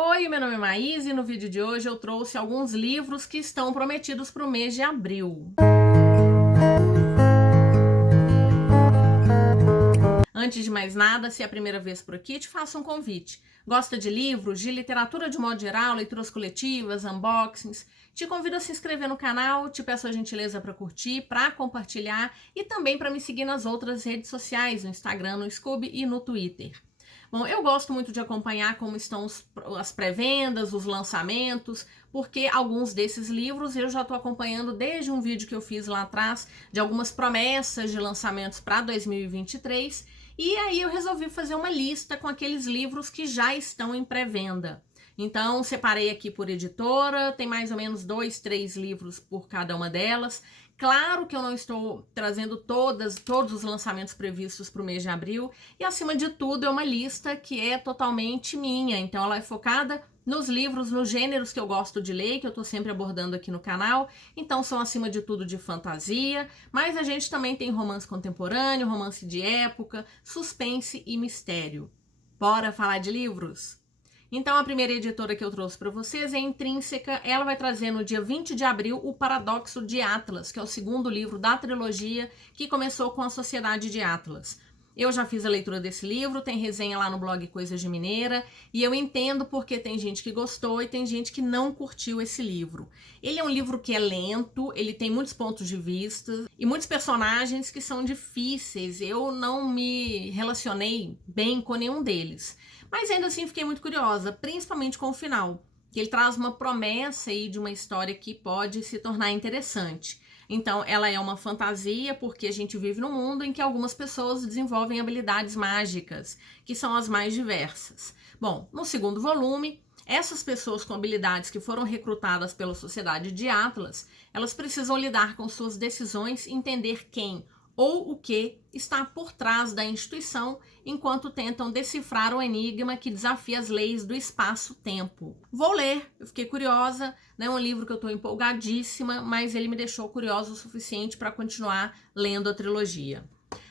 Oi, meu nome é Maís e no vídeo de hoje eu trouxe alguns livros que estão prometidos para o mês de abril. Antes de mais nada, se é a primeira vez por aqui, te faço um convite. Gosta de livros, de literatura de modo geral, leituras coletivas, unboxings? Te convido a se inscrever no canal, te peço a gentileza para curtir, para compartilhar e também para me seguir nas outras redes sociais, no Instagram, no Scoob e no Twitter. Bom, eu gosto muito de acompanhar como estão as pré-vendas, os lançamentos, porque alguns desses livros eu já estou acompanhando desde um vídeo que eu fiz lá atrás, de algumas promessas de lançamentos para 2023, e aí eu resolvi fazer uma lista com aqueles livros que já estão em pré-venda. Então, separei aqui por editora, tem mais ou menos 2, 3 livros por cada uma delas. Claro que eu não estou trazendo todos os lançamentos previstos para o mês de abril, e acima de tudo é uma lista que é totalmente minha, então ela é focada nos livros, nos gêneros que eu gosto de ler, que eu estou sempre abordando aqui no canal, então são acima de tudo de fantasia, mas a gente também tem romance contemporâneo, romance de época, suspense e mistério. Bora falar de livros? Então, a primeira editora que eu trouxe para vocês é a Intrínseca. Ela vai trazer no dia 20 de abril o Paradoxo de Atlas, que é o segundo livro da trilogia que começou com a Sociedade de Atlas. Eu já fiz a leitura desse livro, tem resenha lá no blog Coisas de Mineira, e eu entendo porque tem gente que gostou e tem gente que não curtiu esse livro. Ele é um livro que é lento, ele tem muitos pontos de vista e muitos personagens que são difíceis. Eu não me relacionei bem com nenhum deles. Mas ainda assim fiquei muito curiosa, principalmente com o final, que ele traz uma promessa aí de uma história que pode se tornar interessante. Então, ela é uma fantasia porque a gente vive num mundo em que algumas pessoas desenvolvem habilidades mágicas, que são as mais diversas. Bom, no segundo volume, essas pessoas com habilidades que foram recrutadas pela Sociedade de Atlas, elas precisam lidar com suas decisões e entender quem ou o que está por trás da instituição, enquanto tentam decifrar o enigma que desafia as leis do espaço-tempo. Vou ler, eu fiquei curiosa, não é um livro que eu estou empolgadíssima, mas ele me deixou curiosa o suficiente para continuar lendo a trilogia.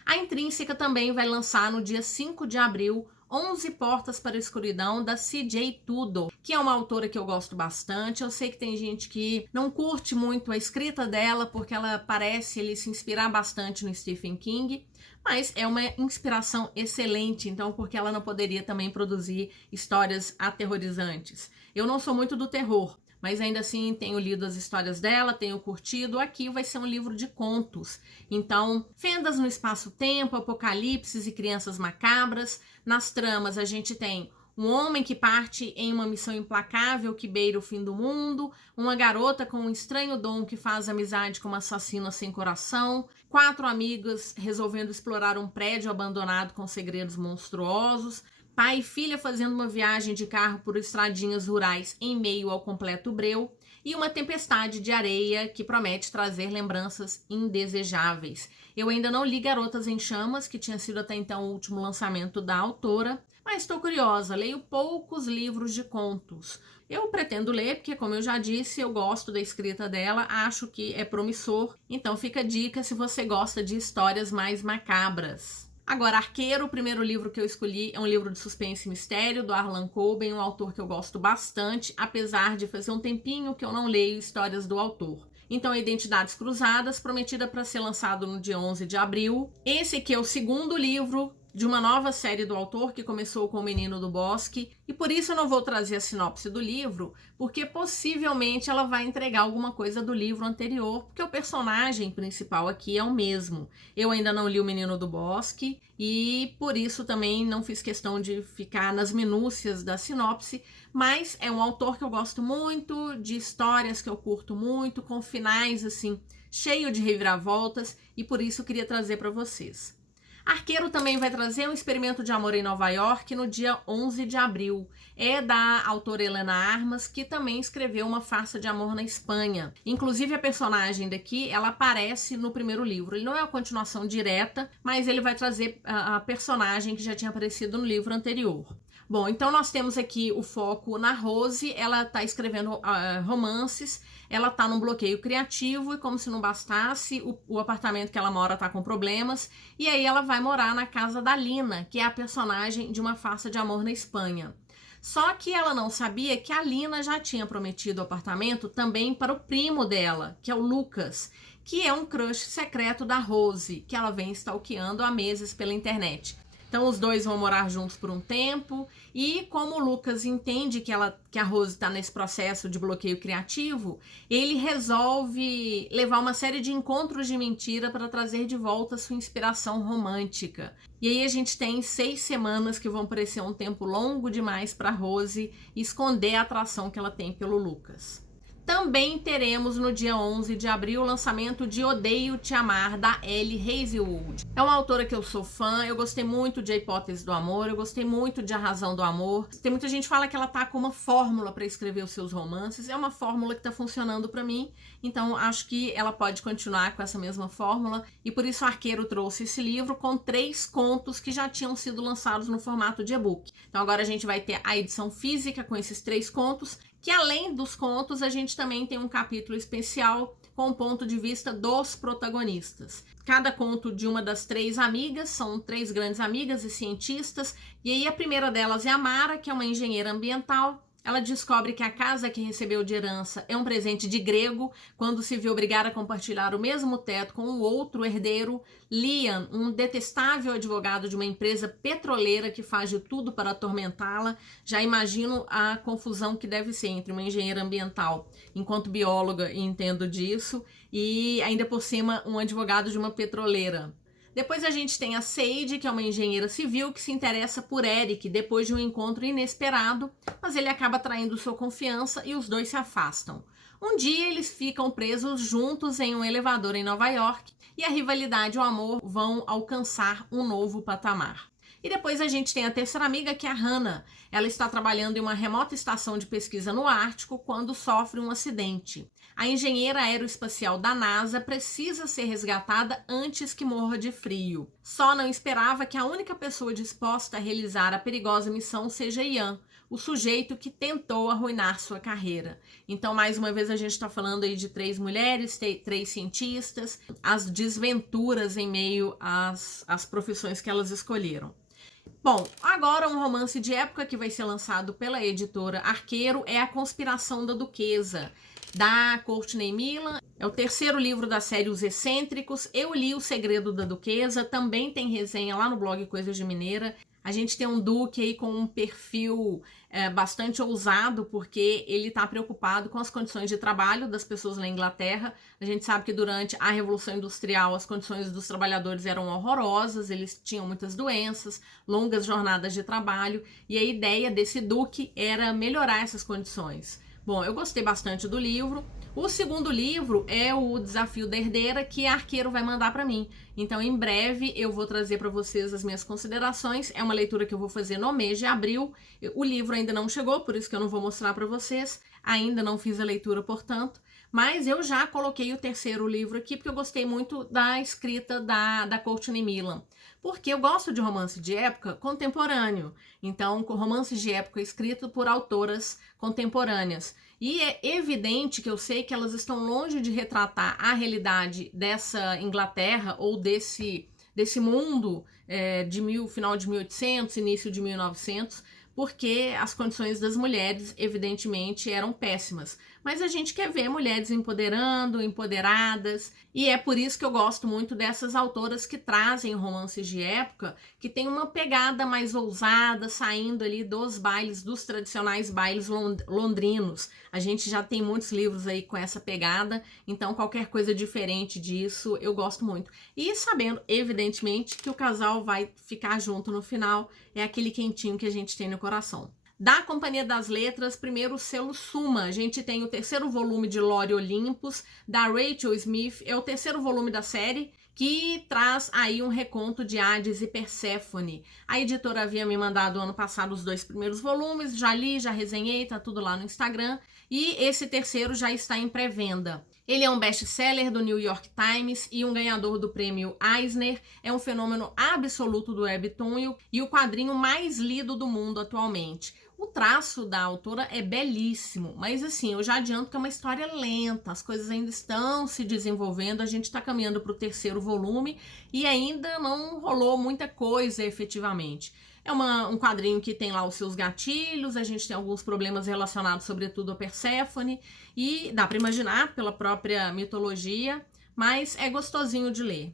A Intrínseca também vai lançar no dia 5 de abril 11 Portas para a Escuridão, da C.J. Tudor, que é uma autora que eu gosto bastante. Eu sei que tem gente que não curte muito a escrita dela, porque ela parece ele se inspirar bastante no Stephen King, mas é uma inspiração excelente, então por que ela não poderia também produzir histórias aterrorizantes? Eu não sou muito do terror, mas ainda assim tenho lido as histórias dela, tenho curtido. Aqui vai ser um livro de contos. Então, fendas no espaço-tempo, apocalipses e crianças macabras. Nas tramas a gente tem um homem que parte em uma missão implacável que beira o fim do mundo, uma garota com um estranho dom que faz amizade com uma assassina sem coração, 4 amigas resolvendo explorar um prédio abandonado com segredos monstruosos, pai e filha fazendo uma viagem de carro por estradinhas rurais em meio ao completo breu, e uma tempestade de areia que promete trazer lembranças indesejáveis. Eu ainda não li Garotas em Chamas, que tinha sido até então o último lançamento da autora, mas estou curiosa, leio poucos livros de contos. Eu pretendo ler, porque como eu já disse, eu gosto da escrita dela, acho que é promissor, então fica a dica se você gosta de histórias mais macabras. Agora, Arqueiro, o primeiro livro que eu escolhi é um livro de suspense e mistério, do Harlan Coben, um autor que eu gosto bastante, apesar de fazer um tempinho que eu não leio histórias do autor. Então, Identidades Cruzadas, prometida para ser lançado no dia 11 de abril. Esse aqui é o segundo livro de uma nova série do autor, que começou com O Menino do Bosque, e por isso eu não vou trazer a sinopse do livro, porque possivelmente ela vai entregar alguma coisa do livro anterior, porque o personagem principal aqui é o mesmo. Eu ainda não li O Menino do Bosque, e por isso também não fiz questão de ficar nas minúcias da sinopse, mas é um autor que eu gosto muito, de histórias que eu curto muito, com finais assim, cheio de reviravoltas, e por isso eu queria trazer para vocês. Arqueiro também vai trazer um Experimento de Amor em Nova York no dia 11 de abril. É da autora Helena Armas, que também escreveu Uma Farsa de Amor na Espanha. Inclusive, a personagem daqui, ela aparece no primeiro livro. Ele não é a continuação direta, mas ele vai trazer a personagem que já tinha aparecido no livro anterior. Bom, então nós temos aqui o foco na Rose. Ela está escrevendo romances, ela está num bloqueio criativo e, como se não bastasse, o apartamento que ela mora está com problemas, e aí ela vai morar na casa da Lina, que é a personagem de Uma Farsa de Amor na Espanha. Só que ela não sabia que a Lina já tinha prometido o apartamento também para o primo dela, que é o Lucas, que é um crush secreto da Rose, que ela vem stalkeando há meses pela internet. Então os dois vão morar juntos por um tempo, e como o Lucas entende que a Rose está nesse processo de bloqueio criativo, ele resolve levar uma série de encontros de mentira para trazer de volta sua inspiração romântica. E aí a gente tem 6 semanas que vão parecer um tempo longo demais para Rose esconder a atração que ela tem pelo Lucas. Também teremos no dia 11 de abril o lançamento de Odeio Te Amar, da Ellie Hazelwood. É uma autora que eu sou fã, eu gostei muito de A Hipótese do Amor, eu gostei muito de A Razão do Amor. Tem muita gente que fala que ela tá com uma fórmula para escrever os seus romances, é uma fórmula que tá funcionando para mim, então acho que ela pode continuar com essa mesma fórmula, e por isso Arqueiro trouxe esse livro com 3 contos que já tinham sido lançados no formato de e-book. Então agora a gente vai ter a edição física com esses 3 contos, que além dos contos, a gente também tem um capítulo especial com o ponto de vista dos protagonistas. Cada conto de uma das 3 amigas, são 3 grandes amigas e cientistas, e aí a primeira delas é a Mara, que é uma engenheira ambiental. Ela descobre que a casa que recebeu de herança é um presente de grego, quando se vê obrigada a compartilhar o mesmo teto com o outro herdeiro, Liam, um detestável advogado de uma empresa petroleira que faz de tudo para atormentá-la. Já imagino a confusão que deve ser entre uma engenheira ambiental, enquanto bióloga e entendo disso, e ainda por cima um advogado de uma petroleira. Depois a gente tem a Sade, que é uma engenheira civil que se interessa por Eric depois de um encontro inesperado, mas ele acaba traindo sua confiança e os dois se afastam. Um dia eles ficam presos juntos em um elevador em Nova York e a rivalidade e o amor vão alcançar um novo patamar. E depois a gente tem a terceira amiga, que é a Hannah. Ela está trabalhando em uma remota estação de pesquisa no Ártico quando sofre um acidente. A engenheira aeroespacial da NASA precisa ser resgatada antes que morra de frio. Só não esperava que a única pessoa disposta a realizar a perigosa missão seja Ian, o sujeito que tentou arruinar sua carreira. Então, mais uma vez, a gente está falando aí de 3 mulheres, 3 cientistas, as desventuras em meio às profissões que elas escolheram. Bom, agora um romance de época que vai ser lançado pela editora Arqueiro é A Conspiração da Duquesa, da Courtney Milan. É o 3º livro da série Os Excêntricos. Eu li O Segredo da Duquesa, também tem resenha lá no blog Coisas de Mineira. A gente tem um duque aí com um perfil bastante ousado, porque ele está preocupado com as condições de trabalho das pessoas na Inglaterra. A gente sabe que durante a Revolução Industrial as condições dos trabalhadores eram horrorosas, eles tinham muitas doenças, longas jornadas de trabalho, e a ideia desse duque era melhorar essas condições. Bom, eu gostei bastante do livro. O 2º livro é o Desafio da Herdeira, que a Arqueiro vai mandar para mim. Então, em breve, eu vou trazer para vocês as minhas considerações. É uma leitura que eu vou fazer no mês de abril. O livro ainda não chegou, por isso que eu não vou mostrar para vocês. Ainda não fiz a leitura, portanto. Mas eu já coloquei o 3º livro aqui, porque eu gostei muito da escrita da Courtney Milan. Porque eu gosto de romance de época contemporâneo. Então, romances de época escritos por autoras contemporâneas. E é evidente que eu sei que elas estão longe de retratar a realidade dessa Inglaterra ou desse mundo final de 1800, início de 1900, porque as condições das mulheres, evidentemente, eram péssimas. Mas a gente quer ver mulheres empoderando, empoderadas, e é por isso que eu gosto muito dessas autoras que trazem romances de época, que tem uma pegada mais ousada, saindo ali dos bailes, dos tradicionais bailes londrinos. A gente já tem muitos livros aí com essa pegada, então qualquer coisa diferente disso eu gosto muito. E sabendo, evidentemente, que o casal vai ficar junto no final, é aquele quentinho que a gente tem no coração. Da Companhia das Letras, primeiro o selo Suma. A gente tem o 3º volume de Lore Olympus, da Rachel Smith. É o 3º volume da série, que traz aí um reconto de Hades e Perséfone. A editora havia me mandado ano passado os 2 primeiros volumes, já li, já resenhei, tá tudo lá no Instagram. E esse 3º já está em pré-venda. Ele é um best-seller do New York Times e um ganhador do prêmio Eisner. É um fenômeno absoluto do webtoon e o quadrinho mais lido do mundo atualmente. O traço da autora é belíssimo, mas assim, eu já adianto que é uma história lenta, as coisas ainda estão se desenvolvendo, a gente está caminhando para o 3º volume e ainda não rolou muita coisa efetivamente. É um quadrinho que tem lá os seus gatilhos, a gente tem alguns problemas relacionados sobretudo a Perséfone, e dá para imaginar pela própria mitologia, mas é gostosinho de ler.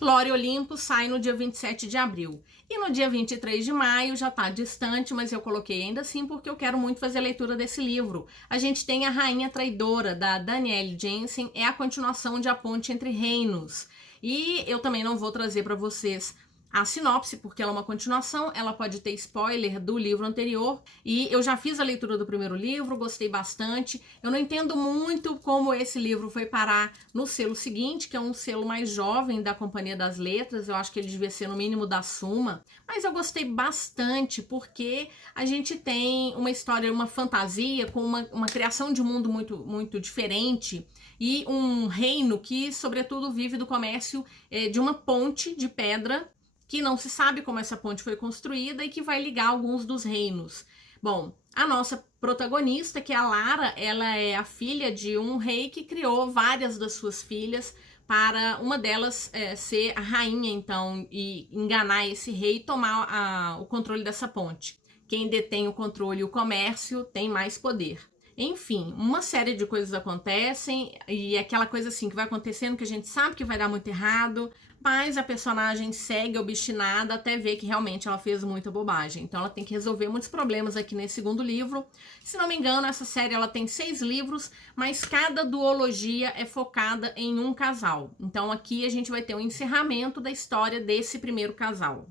Lore Olympus sai no dia 27 de abril. E no dia 23 de maio, já tá distante, mas eu coloquei ainda assim porque eu quero muito fazer a leitura desse livro. A gente tem A Rainha Traidora, da Danielle Jensen, é a continuação de A Ponte Entre Reinos. E eu também não vou trazer para vocês a sinopse, porque ela é uma continuação, ela pode ter spoiler do livro anterior, e eu já fiz a leitura do primeiro livro, gostei bastante. Eu não entendo muito como esse livro foi parar no selo seguinte, que é um selo mais jovem da Companhia das Letras, eu acho que ele devia ser no mínimo da Suma, mas eu gostei bastante, porque a gente tem uma história, uma fantasia, com uma criação de mundo muito diferente, e um reino que, sobretudo, vive do comércio de uma ponte de pedra, que não se sabe como essa ponte foi construída e que vai ligar alguns dos reinos. Bom, a nossa protagonista, que é a Lara, ela é a filha de um rei que criou várias das suas filhas para uma delas ser a rainha, então, e enganar esse rei e tomar o controle dessa ponte. Quem detém o controle e o comércio tem mais poder. Enfim, uma série de coisas acontecem e aquela coisa assim que vai acontecendo que a gente sabe que vai dar muito errado, mas a personagem segue obstinada até ver que realmente ela fez muita bobagem. Então ela tem que resolver muitos problemas aqui nesse segundo livro. Se não me engano, essa série ela tem 6 livros, mas cada duologia é focada em um casal. Então aqui a gente vai ter um encerramento da história desse primeiro casal.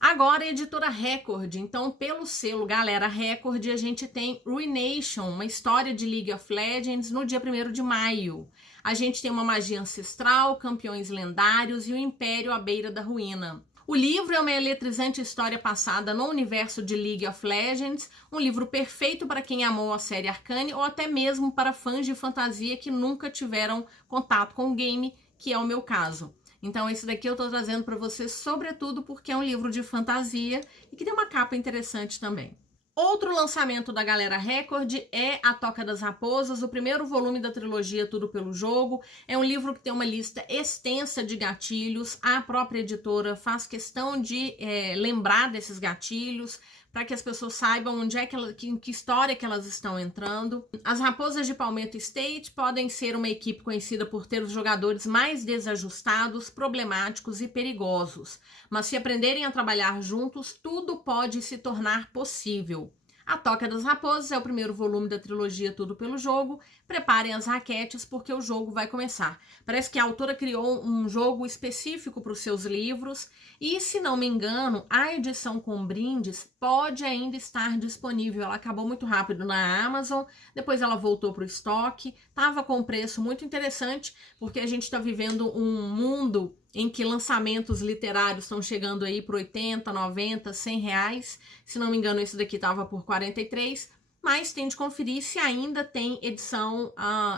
Agora, a editora Record, então pelo selo Galera Record, a gente tem Ruination, uma história de League of Legends no dia 1º de maio. A gente tem uma magia ancestral, campeões lendários e o Império à beira da ruína. O livro é uma eletrizante história passada no universo de League of Legends, um livro perfeito para quem amou a série Arcane ou até mesmo para fãs de fantasia que nunca tiveram contato com o game, que é o meu caso. Então esse daqui eu tô trazendo para vocês sobretudo porque é um livro de fantasia e que tem uma capa interessante também. Outro lançamento da Galera Record é A Toca das Raposas, o primeiro volume da trilogia Tudo pelo Jogo. É um livro que tem uma lista extensa de gatilhos. A própria editora faz questão de lembrar desses gatilhos, para que as pessoas saibam onde é que história que elas estão entrando. As Raposas de Palmetto State podem ser uma equipe conhecida por ter os jogadores mais desajustados, problemáticos e perigosos. Mas se aprenderem a trabalhar juntos, tudo pode se tornar possível. A Toca das Raposas é o primeiro volume da trilogia Tudo pelo Jogo. Preparem as raquetes porque o jogo vai começar. Parece que a autora criou um jogo específico para os seus livros e, se não me engano, a edição com brindes pode ainda estar disponível. Ela acabou muito rápido na Amazon, depois ela voltou para o estoque. Estava com um preço muito interessante porque a gente está vivendo um mundo em que lançamentos literários estão chegando aí por 80, 90, 100 reais. Se não me engano, esse daqui estava por 43, mas tem de conferir se ainda tem edição,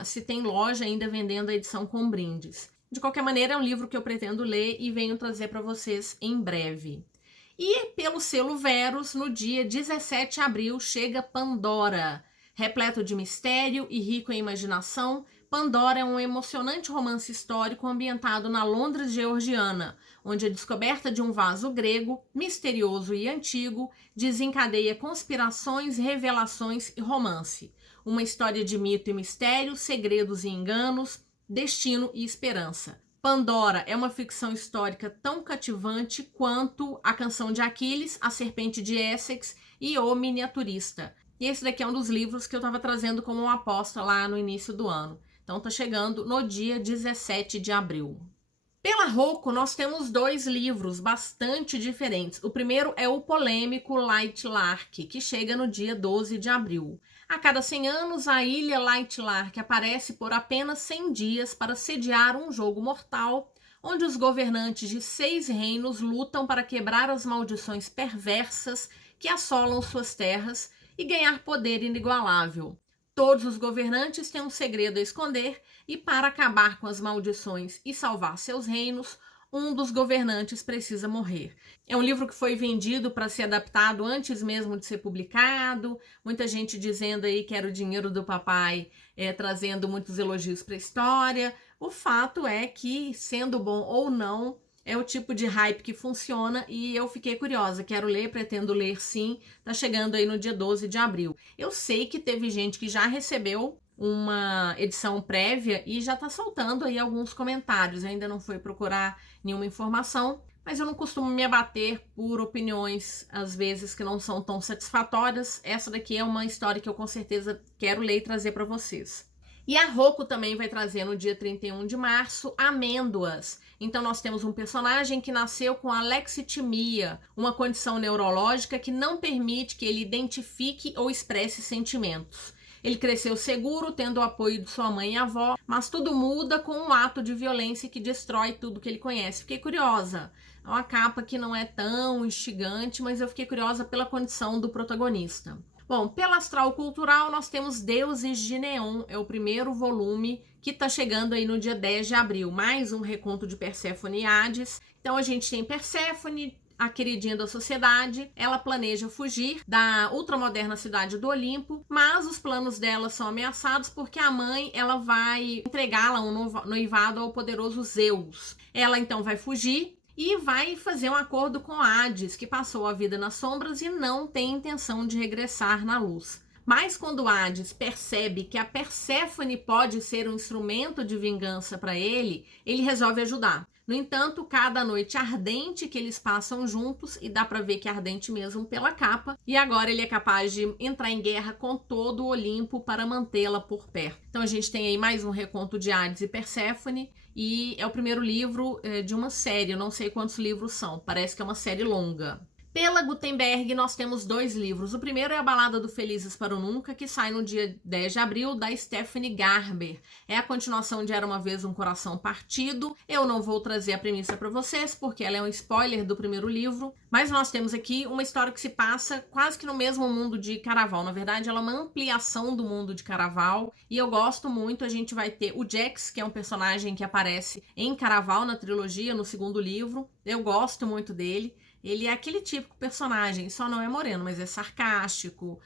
se tem loja ainda vendendo a edição com brindes. De qualquer maneira, é um livro que eu pretendo ler e venho trazer para vocês em breve. E pelo selo Verus, no dia 17 de abril, chega Pandora. Repleto de mistério e rico em imaginação, Pandora é um emocionante romance histórico ambientado na Londres georgiana, onde a descoberta de um vaso grego, misterioso e antigo, desencadeia conspirações, revelações e romance. Uma história de mito e mistério, segredos e enganos, destino e esperança. Pandora é uma ficção histórica tão cativante quanto A Canção de Aquiles, A Serpente de Essex e O Miniaturista. E esse daqui é um dos livros que eu estava trazendo como uma aposta lá no início do ano. Então tá chegando no dia 17 de abril. Pela Rocco, nós temos 2 livros bastante diferentes. O primeiro é o polêmico Light Lark, que chega no dia 12 de abril. A cada 100 anos, a ilha Light Lark aparece por apenas 100 dias para sediar um jogo mortal, onde os governantes de 6 reinos lutam para quebrar as maldições perversas que assolam suas terras e ganhar poder inigualável. Todos os governantes têm um segredo a esconder e, para acabar com as maldições e salvar seus reinos, um dos governantes precisa morrer. É um livro que foi vendido para ser adaptado antes mesmo de ser publicado, muita gente dizendo aí que era o dinheiro do papai, trazendo muitos elogios para a história. O fato é que, sendo bom ou não, é o tipo de hype que funciona e eu fiquei curiosa, quero ler, pretendo ler sim, tá chegando aí no dia 12 de abril. Eu sei que teve gente que já recebeu uma edição prévia e já tá soltando aí alguns comentários, ainda não foi procurar nenhuma informação, mas eu não costumo me abater por opiniões, às vezes, que não são tão satisfatórias. Essa daqui é uma história que eu com certeza quero ler e trazer para vocês. E a Roku também vai trazer no dia 31 de março Amêndoas. Então nós temos um personagem que nasceu com alexitimia, uma condição neurológica que não permite que ele identifique ou expresse sentimentos. Ele cresceu seguro, tendo o apoio de sua mãe e avó, mas tudo muda com um ato de violência que destrói tudo que ele conhece. Fiquei curiosa. É uma capa que não é tão instigante, mas eu fiquei curiosa pela condição do protagonista. Bom, pela Astral Cultural nós temos Deuses de Neon, é o primeiro volume que tá chegando aí no dia 10 de abril, mais um reconto de Perséfone e Hades. Então a gente tem Perséfone, a queridinha da sociedade, ela planeja fugir da ultramoderna cidade do Olimpo, mas os planos dela são ameaçados porque a mãe ela vai entregá-la um noivado ao poderoso Zeus. Ela então vai fugir e vai fazer um acordo com Hades, que passou a vida nas sombras e não tem intenção de regressar na luz. Mas quando Hades percebe que a Perséfone pode ser um instrumento de vingança para ele resolve ajudar. No entanto, cada noite ardente que eles passam juntos, e dá para ver que é ardente mesmo pela capa, e agora ele é capaz de entrar em guerra com todo o Olimpo para mantê-la por perto. Então a gente tem aí mais um reconto de Hades e Perséfone, e é o primeiro livro de uma série, eu não sei quantos livros são, parece que é uma série longa. Pela Gutenberg, nós temos 2 livros. O primeiro é A Balada do Felizes para o Nunca, que sai no dia 10 de abril, da Stephanie Garber. É a continuação de Era Uma Vez um Coração Partido. Eu não vou trazer a premissa para vocês, porque ela é um spoiler do primeiro livro. Mas nós temos aqui uma história que se passa quase que no mesmo mundo de Caraval. Na verdade, ela é uma ampliação do mundo de Caraval. E eu gosto muito. A gente vai ter o Jax, que é um personagem que aparece em Caraval, na trilogia, no segundo livro. Eu gosto muito dele. Ele é aquele típico personagem, só não é moreno, mas é sarcástico,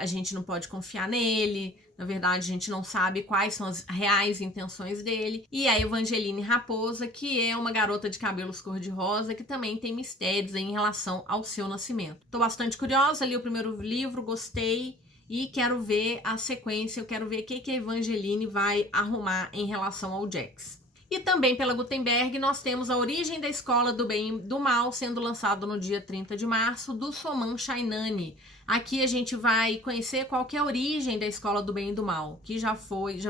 a gente não pode confiar nele, na verdade a gente não sabe quais são as reais intenções dele. E a Evangeline Raposa, que é uma garota de cabelos cor-de-rosa, que também tem mistérios em relação ao seu nascimento. Tô bastante curiosa, li o primeiro livro, gostei, e quero ver a sequência, eu quero ver o que a Evangeline vai arrumar em relação ao Jax. E também pela Gutenberg nós temos A Origem da Escola do Bem e do Mal, sendo lançado no dia 30 de março, do Soman Shainani. Aqui a gente vai conhecer qual que é a origem da Escola do Bem e do Mal, que já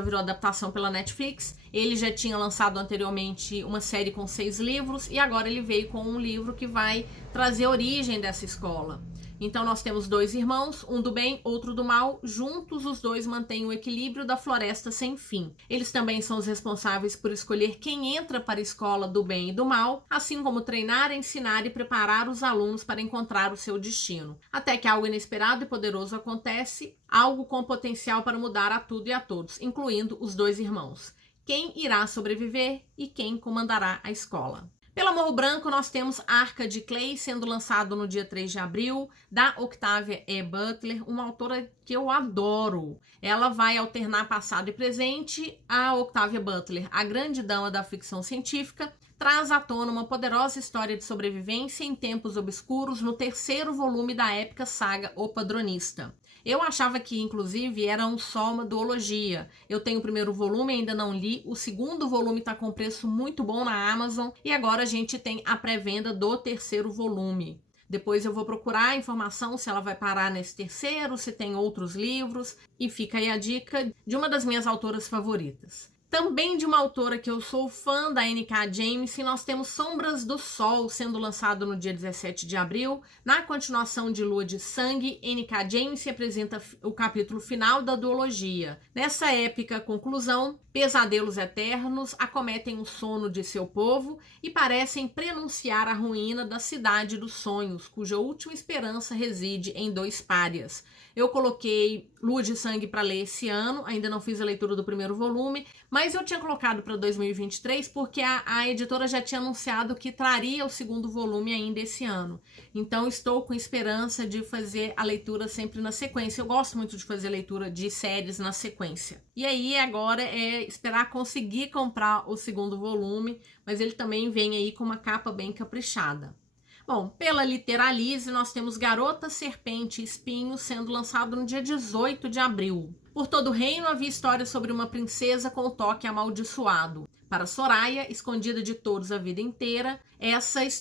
virou adaptação pela Netflix. Ele já tinha lançado anteriormente uma série com 6 livros e agora ele veio com um livro que vai trazer a origem dessa escola. Então nós temos 2 irmãos, um do bem, outro do mal. Juntos os 2 mantêm o equilíbrio da floresta sem fim. Eles também são os responsáveis por escolher quem entra para a escola do bem e do mal, assim como treinar, ensinar e preparar os alunos para encontrar o seu destino. Até que algo inesperado e poderoso acontece, algo com potencial para mudar a tudo e a todos, incluindo os 2 irmãos. Quem irá sobreviver e quem comandará a escola? Pela Morro Branco, nós temos Arca de Clay, sendo lançado no dia 3 de abril, da Octavia E. Butler, uma autora que eu adoro. Ela vai alternar passado e presente. A Octavia Butler, a grande dama da ficção científica, traz à tona uma poderosa história de sobrevivência em tempos obscuros no 3º volume da épica saga O Padronista. Eu achava que, inclusive, era só uma duologia. Eu tenho o primeiro volume, ainda não li. O segundo volume está com preço muito bom na Amazon. E agora a gente tem a pré-venda do 3º volume. Depois eu vou procurar a informação se ela vai parar nesse 3º, se tem outros livros. E fica aí a dica de uma das minhas autoras favoritas. Também de uma autora que eu sou fã, da N.K. Jemisin, nós temos Sombras do Sol, sendo lançado no dia 17 de abril. Na continuação de Lua de Sangue, N.K. Jemisin apresenta o capítulo final da duologia. Nessa épica conclusão, pesadelos eternos acometem o sono de seu povo e parecem prenunciar a ruína da cidade dos sonhos, cuja última esperança reside em 2 párias. Eu coloquei Lua de Sangue para ler esse ano, ainda não fiz a leitura do primeiro volume, mas eu tinha colocado para 2023 porque a editora já tinha anunciado que traria o segundo volume ainda esse ano. Então estou com esperança de fazer a leitura sempre na sequência. Eu gosto muito de fazer leitura de séries na sequência. E aí agora é esperar conseguir comprar o segundo volume, mas ele também vem aí com uma capa bem caprichada. Bom, pela Literalize, nós temos Garota, Serpente e Espinho sendo lançado no dia 18 de abril. Por todo o reino havia história sobre uma princesa com o toque amaldiçoado. Para Soraya, escondida de todos a vida inteira, essas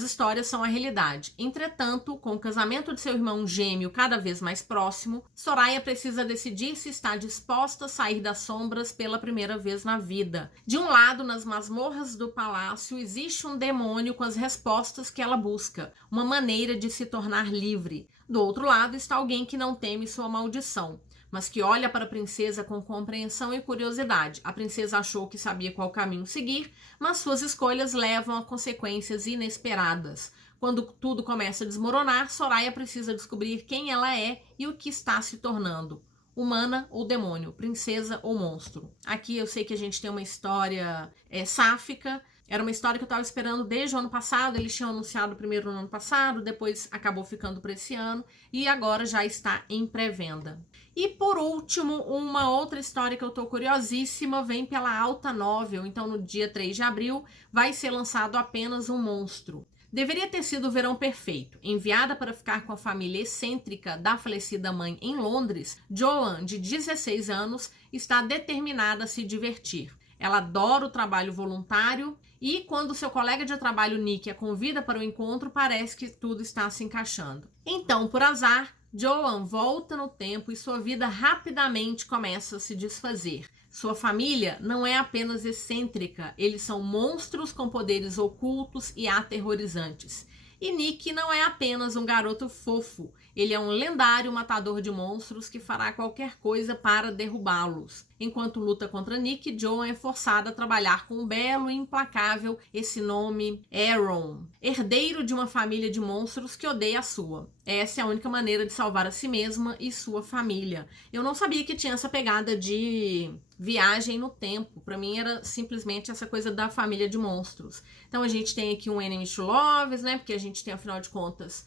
histórias são a realidade. Entretanto, com o casamento de seu irmão gêmeo cada vez mais próximo, Soraya precisa decidir se está disposta a sair das sombras pela primeira vez na vida. De um lado, nas masmorras do palácio, existe um demônio com as respostas que ela busca, uma maneira de se tornar livre. Do outro lado está alguém que não teme sua maldição, mas que olha para a princesa com compreensão e curiosidade. A princesa achou que sabia qual caminho seguir, mas suas escolhas levam a consequências inesperadas. Quando tudo começa a desmoronar, Soraya precisa descobrir quem ela é e o que está se tornando. Humana ou demônio, princesa ou monstro. Aqui eu sei que a gente tem uma história sáfica. Era uma história que eu estava esperando desde o ano passado. Eles tinham anunciado primeiro no ano passado, depois acabou ficando para esse ano e agora já está em pré-venda. E por último, uma outra história que eu tô curiosíssima vem pela Alta Novel. Então no dia 3 de abril vai ser lançado Apenas um Monstro. Deveria ter sido o verão perfeito. Enviada para ficar com a família excêntrica da falecida mãe em Londres, Joan, de 16 anos, está determinada a se divertir. Ela adora o trabalho voluntário e quando seu colega de trabalho Nick a convida para o encontro, parece que tudo está se encaixando. Então, por azar, Joan volta no tempo e sua vida rapidamente começa a se desfazer. Sua família não é apenas excêntrica, eles são monstros com poderes ocultos e aterrorizantes. E Nick não é apenas um garoto fofo, ele é um lendário matador de monstros que fará qualquer coisa para derrubá-los. Enquanto luta contra Nick, Joan é forçada a trabalhar com o belo e implacável esse nome Aaron, herdeiro de uma família de monstros que odeia a sua. Essa é a única maneira de salvar a si mesma e sua família. Eu não sabia que tinha essa pegada de viagem no tempo. Para mim era simplesmente essa coisa da família de monstros. Então a gente tem aqui um Enemies to Lovers, né? Porque a gente tem, afinal de contas,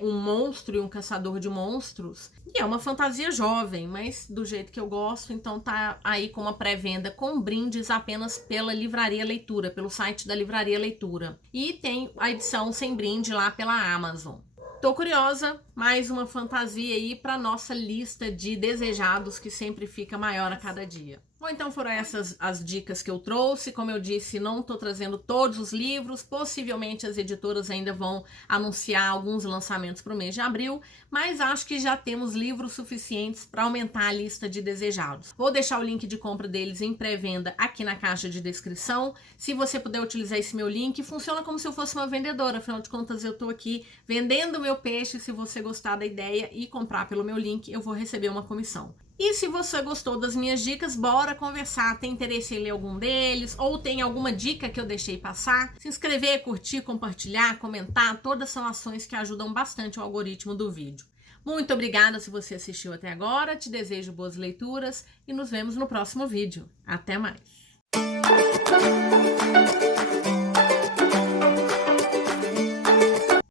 um monstro e um caçador de monstros. E é uma fantasia jovem, mas do jeito que eu gosto, então tá aí com uma pré-venda com brindes apenas pela Livraria Leitura, pelo site da Livraria Leitura. E tem a edição sem brinde lá pela Amazon. Tô curiosa, mais uma fantasia aí para nossa lista de desejados que sempre fica maior a cada dia. Bom, então foram essas as dicas que eu trouxe. Como eu disse, não estou trazendo todos os livros. Possivelmente as editoras ainda vão anunciar alguns lançamentos para o mês de abril, mas acho que já temos livros suficientes para aumentar a lista de desejados. Vou deixar o link de compra deles em pré-venda aqui na caixa de descrição. Se você puder utilizar esse meu link, funciona como se eu fosse uma vendedora. Afinal de contas, eu estou aqui vendendo meu peixe. Se você gostar da ideia e comprar pelo meu link, eu vou receber uma comissão. E se você gostou das minhas dicas, bora conversar. Tem interesse em ler algum deles? Ou tem alguma dica que eu deixei passar? Se inscrever, curtir, compartilhar, comentar, todas são ações que ajudam bastante o algoritmo do vídeo. Muito obrigada se você assistiu até agora, te desejo boas leituras e nos vemos no próximo vídeo. Até mais!